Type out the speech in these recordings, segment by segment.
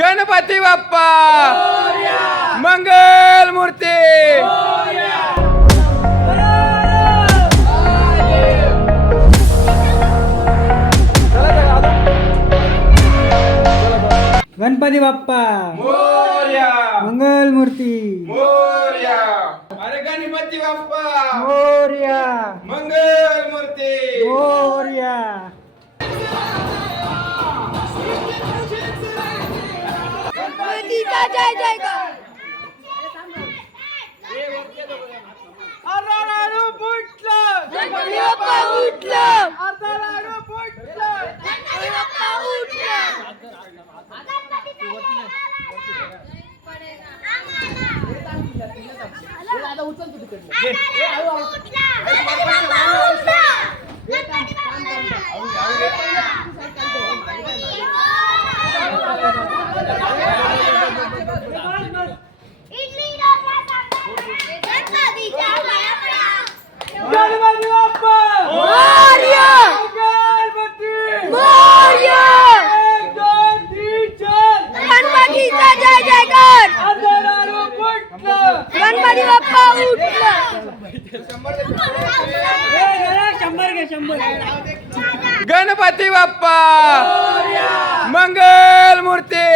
गणपती बाप्पा मंगल मूर्ती. गणपती बाप्पा मोरया मंगल मूर्ती मोरया. अरे गणपती बाप्पा मोरया मंगल मूर्ती. मोरया. गणपतीचा जय जयकार. अर्धा लाडू फुटलं. गणपती बाप्पा उठलं. अर्धा लाडू फुटलं. गणपती बाप्पा उठलं. गणपती बाप्पा मोरया. गणपती मोरया. 1 2 3 4. गणपतीचा जय जयकार. अर्धा लाडू फुटलं. गणपती बाप्पा उठलं. गणपती बाप्पा मंगल मूर्ती.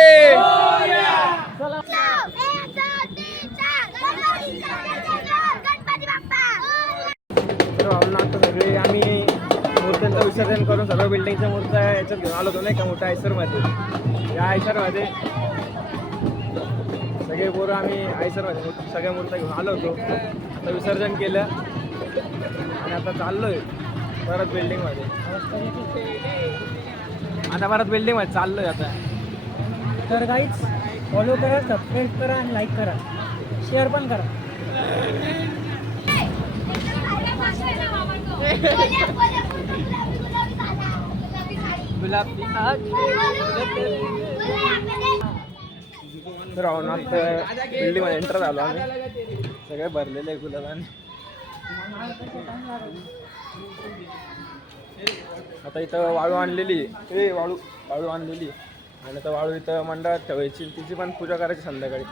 आता सगळे आम्ही मूर्त्यांचं विसर्जन करून सगळं बिल्डिंगच्या मूर्त्या याच्यात घेऊन आलो होतो नाही का मोठ्या आयसरमध्ये. या आयसरमध्ये सगळे पोरं आम्ही आयसरमध्ये सगळ्या मूर्त्या घेऊन आलो होतो. आता विसर्जन केलं आणि आता चाललोय परत बिल्डिंगमध्ये. आता परत बिल्डिंगमध्ये चाललोय आता. तर गाईच फॉलो करा, सबस्क्राईब करा आणि लाईक करा, शेअर पण करा. तर आता बिल्डिंगमध्ये एंटर झालो आम्ही. सगळे भरलेले गुलाबाने. आता इथं वाळू आणलेली आहे. वाळू वाळू आणलेली आणि आता वाळू इथं मंडळात ठेवायची. तिची पण पूजा करायची संध्याकाळी.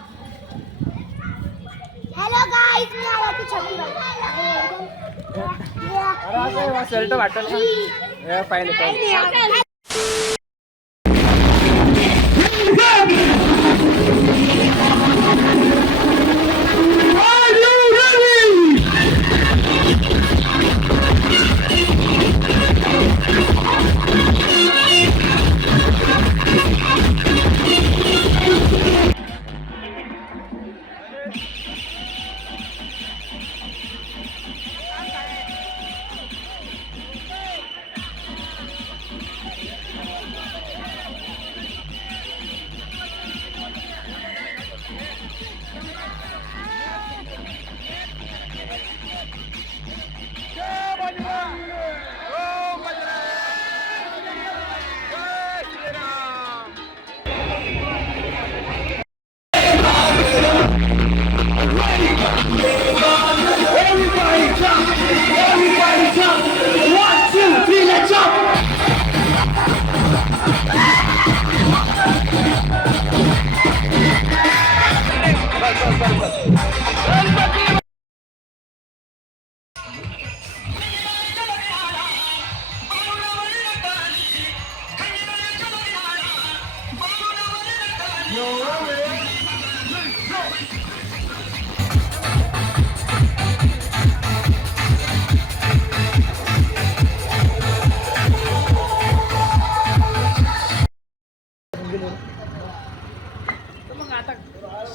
हॅलो गाईज, मी आला की छत्री. शर्ट वाटल पाहिले पाहिले.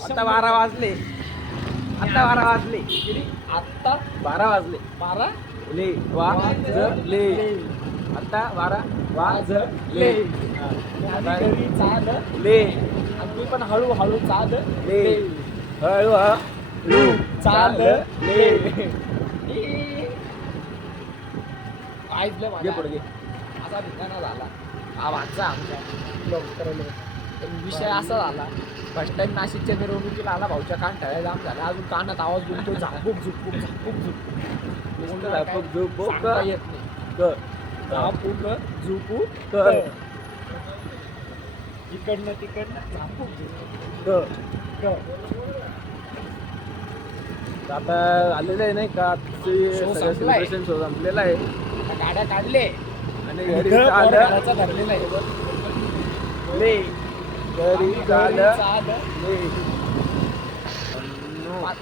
आता 12 वाजले. आता 12 वाजले. आता 12 वाजले. 12 ले वाजले. आता 12 वाजले. चालले. आम्ही पण हळूहळू चालले. हळूहळू चालले. ऐकलं माझ्या पुढे असा धिंगाणा झाला आवाजचा आमच्या लवकर. विषय असा झाला, फर्स्ट टाइम नाशिकच्या मिरवणुकीला आला, भाऊच्या कान ठळ्या जाम झाला. अजून कानात आवाज बोलतो झापूक झुपूक झापूक झुपूक झापूक झुपूक येत नाही. झापूक झुपूक इकडनं तिकडनं आता आलेलं आहे नाही का Show संपलाय. सेलिब्रेशन शो संपलेला आहे आता गाड्या काढले आणि घरी घरी आलं घराचा धरलेला आहे ले घरी आलं आलं. ले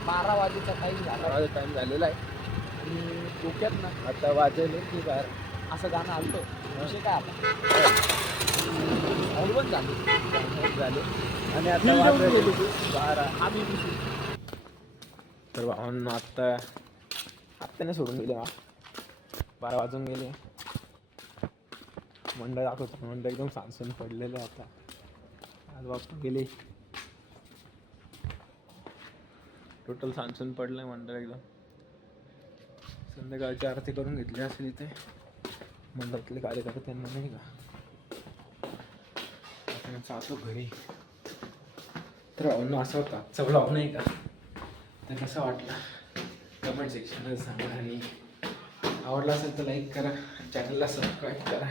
12 वाजेचा टाइम झाला टाइम झालेला आहे आणि डोक्यात ना आता वाजले की बाहेर असं गाणं आलतं विषय काय आला अडवण झाली झाले आणि आता वाजले 12 आम्ही दिसू. तर भावांना आत्ताने सोडून गेले 12 वाजून गेले मंडळ दाखवतो मंडळ एकदम सांसून पडलेले आता आज बापू गेले टोटल सांसून पडलंय मंडळ एकदम संध्याकाळची आरती करून घेतली असेल इथे मंडळातले कार्यकर्त्यांना नाही का आपण जातो घरी तर भावांना असं होता आजचा ब्लॉग नाही का तर कसं वाटलं कमेंट सेक्शनला सांगा आणि आवडला असेल तर लाईक करा चॅनलला सबस्क्राईब करा